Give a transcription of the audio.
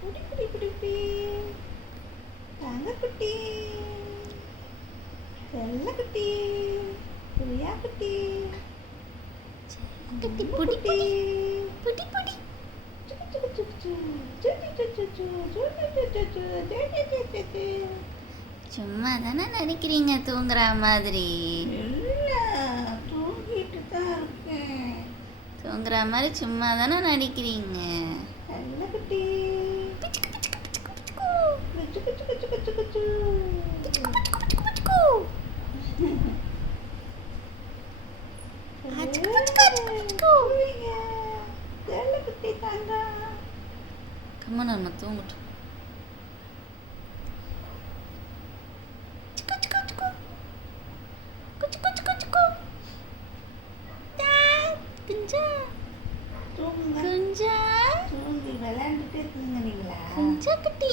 குட்டி குட்டி குட்டி தங்க குட்டி வெள்ளை குட்டி புரியா குட்டி குட்டி பொடி பொடி பொடி பொடி சும்மா தானே நடிக்கிறீங்க தூங்குற மாதிரி. தூங்கிட்டு தான் இருக்கேன். தூங்குற மாதிரி சும்மா தானே நடிக்கிறீங்க. குட்டி கம்மன் நம்ம தூங்கட்டும். தூங்கி விளையாண்டுட்டே தூங்குனீங்களா? குட்டி